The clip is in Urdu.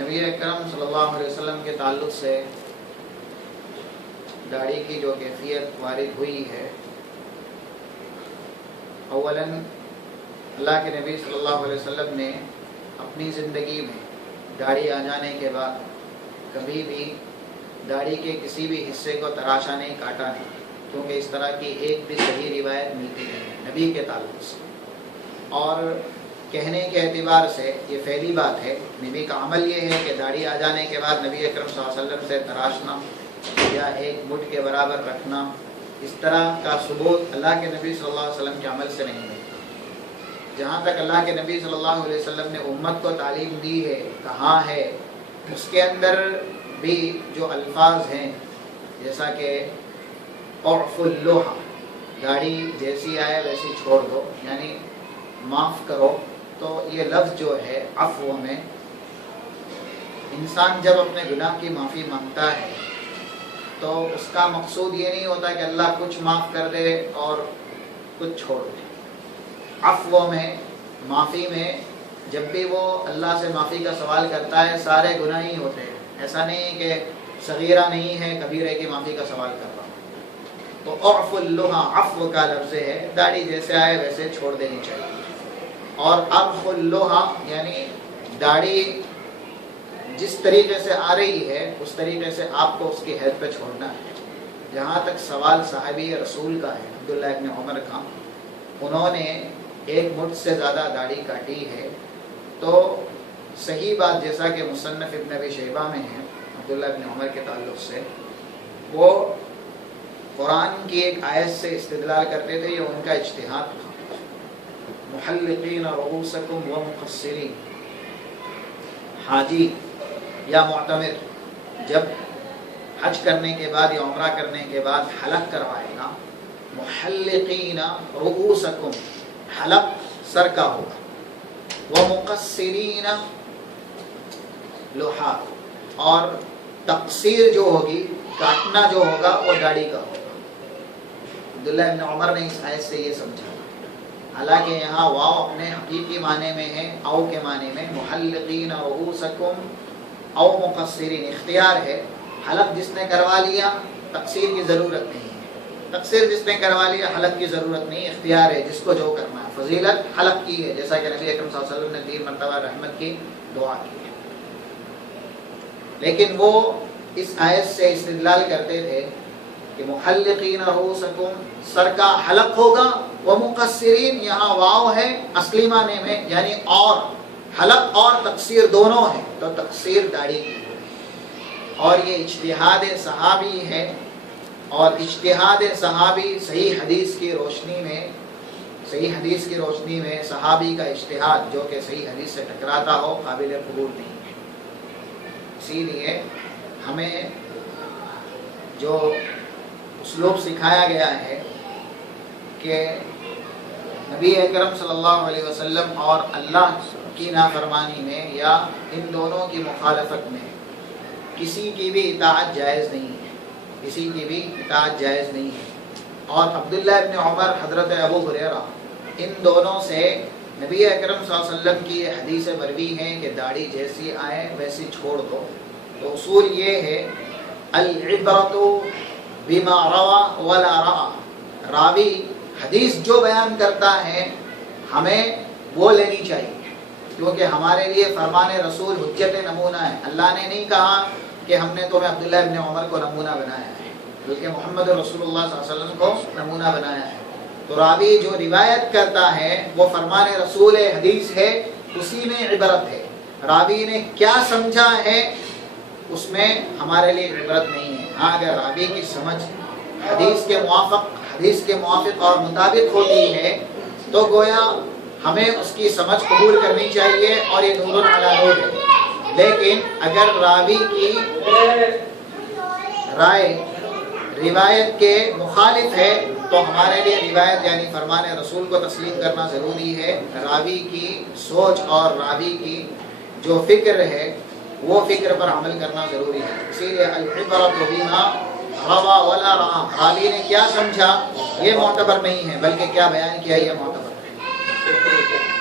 نبی اکرم صلی اللہ علیہ وسلم کے تعلق سے داڑھی کی جو کیفیت وارد ہوئی ہے، اولاً اللہ کے نبی صلی اللہ علیہ وسلم نے اپنی زندگی میں داڑھی آ جانے کے بعد کبھی بھی داڑھی کے کسی بھی حصے کو تراشا نہیں، کاٹا نہیں، کیونکہ اس طرح کی ایک بھی صحیح روایت ملتی نہیں نبی کے تعلق سے۔ اور کہنے کے اعتبار سے یہ پہلی بات ہے، نبی کا عمل یہ ہے کہ داڑھی آ جانے کے بعد نبی اکرم صلی اللہ علیہ وسلم سے تراشنا یا ایک مٹھ کے برابر رکھنا، اس طرح کا ثبوت اللہ کے نبی صلی اللہ علیہ وسلم کے عمل سے نہیں ہے۔ جہاں تک اللہ کے نبی صلی اللہ علیہ وسلم نے امت کو تعلیم دی ہے، کہاں ہے، اس کے اندر بھی جو الفاظ ہیں، جیسا کہ اعف اللحى، داڑھی جیسی آئے ویسی چھوڑ دو، یعنی معاف کرو، تو یہ لفظ جو ہے عفو میں، انسان جب اپنے گناہ کی معافی مانگتا ہے تو اس کا مقصود یہ نہیں ہوتا کہ اللہ کچھ معاف کر دے اور کچھ چھوڑ دے۔ عفو میں، معافی میں، جب بھی وہ اللہ سے معافی کا سوال کرتا ہے سارے گناہ ہی ہوتے ہیں، ایسا نہیں ہے کہ صغیرہ نہیں ہے کبیرہ کی معافی کا سوال کر رہا۔ تو اعف اللحى، عفو کا لفظ ہے، داڑھی جیسے آئے ویسے چھوڑ دینی چاہیے۔ اور اعف اللحى یعنی داڑھی جس طریقے سے آ رہی ہے اس طریقے سے آپ کو اس کی حد پہ چھوڑنا ہے۔ جہاں تک سوال صحابی رسول کا ہے، عبداللہ ابن عمر کا، انہوں نے ایک مٹھ سے زیادہ داڑھی کاٹی ہے، تو صحیح بات جیسا کہ مصنف ابن ابی شیبہ میں ہے عبداللہ ابن عمر کے تعلق سے، وہ قرآن کی ایک آیت سے استدلال کرتے تھے، یہ ان کا اجتہاد تھا۔ محلقین رؤوسکم ومقصرین، حاجی یا معتمر جب حج کرنے کے بعد یا عمرہ کرنے کے بعد حلق کروائے گا، محلقین رؤوسکم، حلق سر کا ہوگا، ومقصرین لحا، اور تقصیر جو ہوگی، کاٹنا جو ہوگا وہ داڑھی کا ہوگا۔ عبداللہ ابن عمر نے اس آیت سے یہ سمجھا، حالانکہ یہاں واو اپنے حقیقی معنی میں ہے، او کے معنی میں، محلقین رؤوسکم او مقصرین، اختیار ہے۔ حلق جس نے کروا لیا تقصیر کی ضرورت نہیں ہے، تقصیر جس نے کروا لیا حلق کی ضرورت نہیں، اختیار ہے جس کو جو کرنا ہے۔ فضیلت حلق کی ہے، جیسا کہ نبی اکرم صلی اللہ علیہ وسلم نے 3 مرتبہ رحمت کی دعا کی ہے۔ لیکن وہ اس آیت سے استدلال کرتے تھے کہ محلقین رؤوسکم، سر کا حلق ہوگا، ومقصرین یہاں واو ہے اصلی معنی میں، یعنی اور، حلق اور تقصیر دونوں ہیں، تو تقصیر داڑھی کی ہے۔ اور یہ اجتہاد صحابی ہے، اور اجتہاد صحابی صحیح حدیث کی روشنی میں صحابی کا اجتہاد جو کہ صحیح حدیث سے ٹکراتا ہو قابل قبول نہیں ہے۔ اسی لیے ہمیں جو اسلوب سکھایا گیا ہے کہ نبی اکرم صلی اللہ علیہ وسلم اور اللہ کی نافرمانی میں یا ان دونوں کی مخالفت میں کسی کی بھی اطاعت جائز نہیں ہے، کسی کی بھی اطاعت جائز نہیں ہے۔ اور عبداللہ ابن عمر، حضرت ابو ہریرہ، ان دونوں سے نبی اکرم صلی اللہ علیہ وسلم کی حدیث مروی ہیں کہ داڑھی جیسی آئے ویسی چھوڑ دو۔ تو اصول یہ ہے، العبرۃ بما روا ولا رأى، راوی حدیث جو بیان کرتا ہے ہمیں وہ لینی چاہیے، کیونکہ ہمارے لیے فرمان رسول حجت نمونہ ہے۔ اللہ نے نہیں کہا کہ ہم نے تمہیں عبداللہ ابن عمر کو نمونہ بنایا ہے، بلکہ محمد رسول اللہ صلی اللہ علیہ وسلم کو نمونہ بنایا ہے۔ تو راوی جو روایت کرتا ہے وہ فرمان رسول حدیث ہے، اسی میں عبرت ہے۔ راوی نے کیا سمجھا ہے اس میں ہمارے لیے عبرت نہیں ہے۔ ہاں اگر راوی کی سمجھ حدیث کے موافق اور مطابق ہوتی ہے تو گویا ہمیں اس کی سمجھ قبول کرنی چاہیے، اور یہ نور علی نور ہے۔ لیکن اگر راوی کی رائے روایت کے مخالف ہے تو ہمارے لیے روایت یعنی فرمان رسول کو تسلیم کرنا ضروری ہے۔ راوی کی سوچ اور راوی کی جو فکر ہے وہ فکر پر عمل کرنا ضروری ہے۔ اسی لیے العبرۃ بما روا ولا رأى، راوی نے کیا سمجھا یہ معتبر نہیں ہے، بلکہ کیا بیان کیا یہ معتبر ہے۔